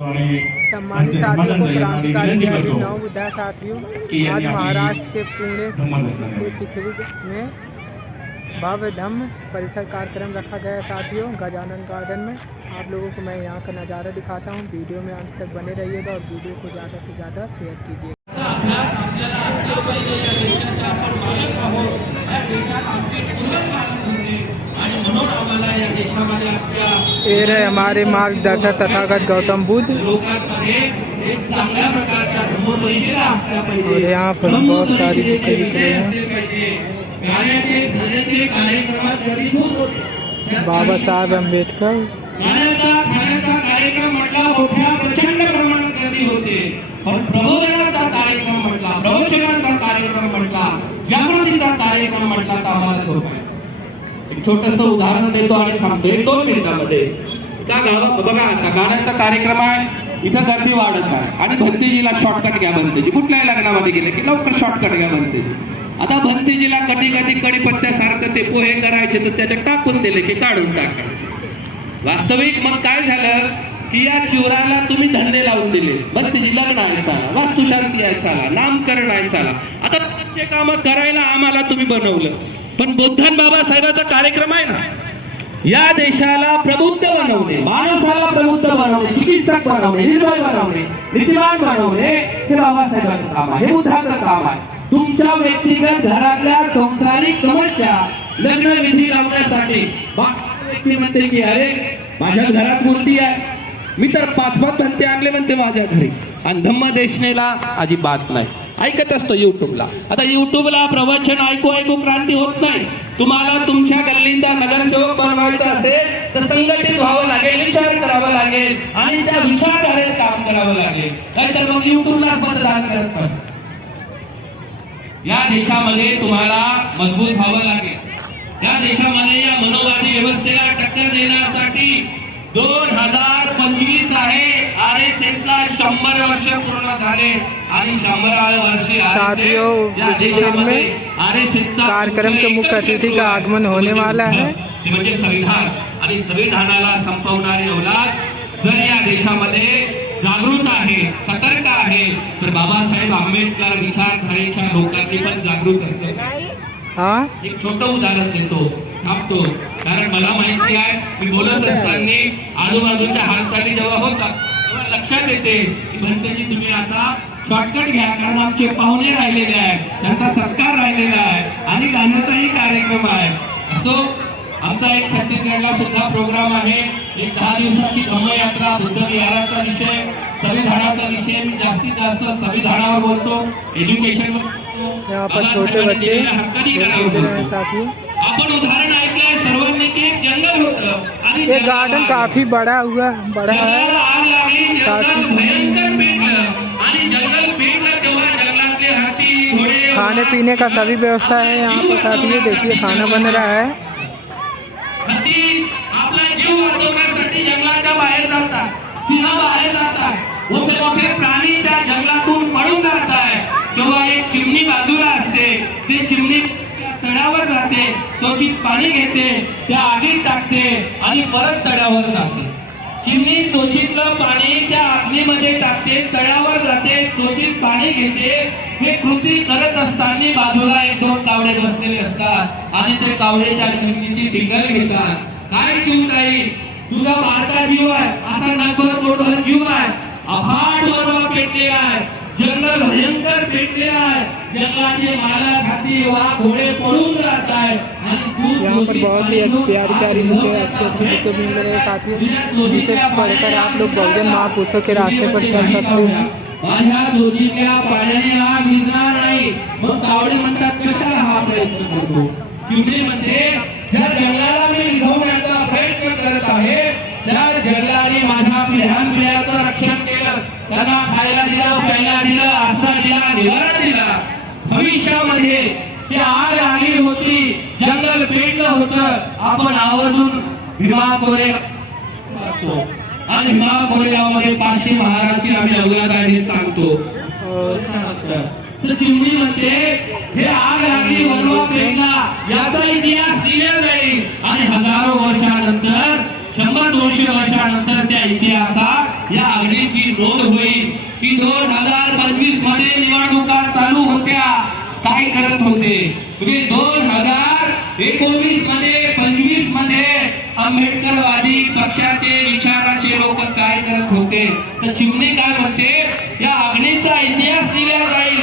सम्मानित साथियों को क्रांतिकारी जयंती 9 बुद्धा साथियों, आज महाराष्ट्र के पुणे के चिखली में भव्य धम्म परिसर कार्यक्रम रखा गया साथियों, गजानन गार्डन में। आप लोगों को मैं यहाँ का नज़ारा दिखाता हूँ, वीडियो में अंत तक बने रहिएगा और वीडियो को ज़्यादा से ज़्यादा शेयर कीजिए। ये रहे हमारे मार्गदर्शक तथागत गौतम बुद्ध, और यहाँ पर बहुत सारी बुकें दिख रही हैं। बाबा साहेब आंबेडकर कार्यक्रम म्हटला मोठ्या प्रचंड प्रमाणात गर्दी होते, पण प्रबोधनाचा कार्यक्रम म्हटला, प्रवचनाचा कार्यक्रम म्हटला, जागृतीचा कार्यक्रम म्हटला तर आम्हालाच होत आहे। एक छोटंसं उदाहरण देतो आणि थांबतो 1-2 मिनिटांमध्ये। त्या गावात बघा, आता गाण्याचा कार्यक्रम आहे, इथं गर्दी वाढत आहे आणि भंतेजीला शॉर्टकट घ्या, भंतेजी कुठल्याही लग्नामध्ये गेले की लवकर शॉर्टकट घ्या भंतेजी। आता भंतेजीला कधी कधी कडीपत्त्यासारखं ते पोहे करायचे तर त्याच्यात टाकून दिले की काढून टाकायचे। वास्तविक मग काय झालं की या शिवराला तुम्ही धंदे लावून दिले, भंतेजी लग्न आहे चला, वास्तुशांती आहे चला, नामकरण आहे चला, आता तुमचे काम करायला आम्हाला तुम्ही बनवलं। पण बुद्धन बाबासाहेबाचा कार्यक्रम आहे ना, या देशाला प्रबुद्ध बनवणे, माणसाला प्रबुद्ध बनवणे, चिकित्सक बनवणे, निर्भय बनवणे, नीतिवान बनवणे हे बाबासाहेबांचं काम आहे, हे बुद्धाचं काम आहे। तुमच्या व्यक्तिगत घरातल्या संसारिक समस्या लग्न विधी लावण्यासाठी व्यक्ती म्हणते की अरे माझ्या घरात मूर्ती आहे, मी तर 5-5 धंदे आणले म्हणते माझ्या घरी, आणि धम्मदेशनेला अजिबात नाही, ऐकत असतो युट्यूबला। आता युट्यूबला प्रवचन ऐकू क्रांती होत नाही। तुम्हाला तुमच्या गल्लीचा नगरसेवक बनवायचा असेल तर संघटित व्हावं लागेल, विचार करावा लागेल आणि त्या विचारधारेत काम करावं लागेल, नाहीतर मग युट्यूबला मतदान करत असत। या देशामध्ये तुम्हाला मजबूत व्हावं लागेल। या देशामध्ये या मनोवादी व्यवस्थेला टक्कर देण्यासाठी 2025 आहे, RSSला 100 वर्ष पूर्ण झाले आणि 100व्या वर्षी कार्यक्रम के मुख्य अतिथि का आगमन होने वाला है। म्हणजे संविधान आणि संविधानाला संपवणारी औलाद जर या देशामध्ये जागृत आहे, सतर्क आहे, तर बाबासाहेब आंबेडकर विचारधारेच्या लोकांनी पण जागृत असतं। एक छोटं उदाहरण देतो, थांबतो, कारण मला माहिती आहे मी बोलत असताना आजूबाजूच्या हालचाली जेव्हा होतात तेव्हा लक्षात येते की भंतेजी तुम्ही आता शॉर्टकट घ्या, कारण आमचे पाहुणे राहिलेले आहेत, त्यांचा सत्कार राहिलेला आहे आणि गाण्याचाही कार्यक्रम आहे। असो, आमचा एक छत्तीसगडला सुद्धा प्रोग्राम आहे, एक 10 दिवसाची धम्मयात्रा, बुद्ध विहाराचा विषय, संविधानाचा विषय, मी जास्तीत जास्त संविधानावर बोलतो, एज्युकेशन। यहाँ पर छोटे बच्चे आपण उदाहरण ऐकलंय सर्वांनी की एक जंगल होतं आणि ये गार्डन काफी बड़ा है, आग लागली, जंगल भयंकर पेटलं आणि जंगल पेटलं तेव्हा जंगलातले हाती, घोडे, खाने पीने का सभी व्यवस्था है यहाँ पर साथियों, देखिए खाना बन रहा है। हाती आपला जीव वाचवण्यासाठी जंगलाच्या बाहेर जातात, सिंह बाहेर जातात, मोठे मोठे प्राणी त्या जंगलातून पळून जातात, तेव्हा एक चिमणी बाजूला असते, ते चिमणी तळ्यावर जाते, स्वच्छ पाणी घेते, त्या आगीत टाकते आणि परत तळ्यावर जाते। चिमणी चोचीतलं पाणी त्या अग्नीमध्ये टाकते, तळ्यावर जाते, चोचीत पाणी घेते। हे कृती करत असताना बाजूला 1-2 कावडे बसलेले असतात आणि ते कावडे त्या चिमणीची टिंगल घेतात। काय चिमणाई, तुझा बारका जीव आहे, असा नकभर मोठा जीव आहे, अफाट वनवा पेटलेला आहे, जंगल भयंकर पेटलेला आहे, जंगलाचे मालक हाती वाघ घोडे पळून जात आहे आणि यहाँ पर बहुत ही प्यारी बुकें, अच्छी बुकें मिल रही है साथियों, जिसे पढ़कर आप लोग बहुजन महापुरुषों के रास्ते पर चल सकते हैं। माझ्या जोडीच्या पाण्याने आग विझणार नाही, मग कावडे म्हणतात कशाला हा प्रयत्न करतो। चिमणी म्हणते ज्या जंगलाला मी विझवण्याचा प्रयत्न करत आहे त्या जंगलाने माझ्या पिढ्याचं रक्षण केलं, त्यांना खायला दिलं, प्यायला दिलं, आसरा दिला, निवारा दिला। भविष्यामध्ये ती आग आली होती, जंगल पेटलं होतं, आपण आवर्जून भीमा कोरेगाव आणि भीमा कोरेगावमध्ये 500 महाराजांची आम्ही अवलाद आहे हे सांगतो। तर चिमणी म्हणते हे आग लागली, वनवा पेटला, याचा इतिहास दिला जाईल आणि हजारो वर्षानंतर 100-200 वर्षानंतर त्या इतिहासात या आघाडीची नोंद होईल की 2025 मध्ये निवडणुका चालू होत्या, काय करत होते, म्हणजे 2019 मध्ये 25 मध्ये आंबेडकरवादी पक्षाचे विचाराचे लोक काय करत होते. तर चिमणी काय म्हणते, या आघाडीचा इतिहास दिला जाईल